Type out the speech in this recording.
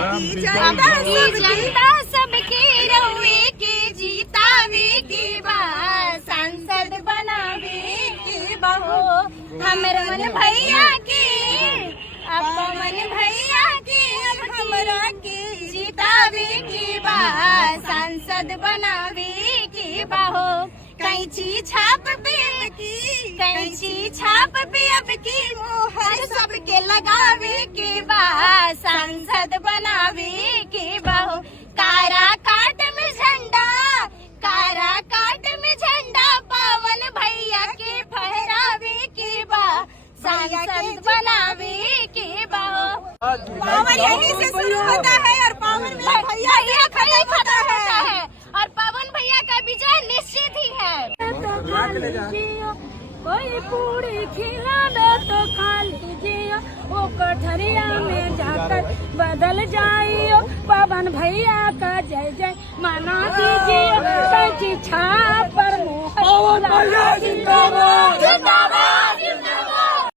की जनता सबकी रहुए के जीतावे के बा सांसद बनावे के बहो हमर मन भैया के अपन भैया के हमरा के जीतावे के बा सांसद बनावे के बहो कैंची छाप पे अब की मुहर सबके लगावे के बा सांसद बनावे के बहो कारा काट में झंडा पावन भैया के फहरावे के बा सांसद बनावे के बहो पावन यहीं से शुरू होता है और पावन में भैया खत्म होता है और पवन भैया का विजय निश्चित ही है। कोई पूरी खिलावे तो खा लीजिए वो कठरिया में जाकर बदल जाइयो पवन भैया का जय जय मना दीजिए कैंची छाप पर मुहर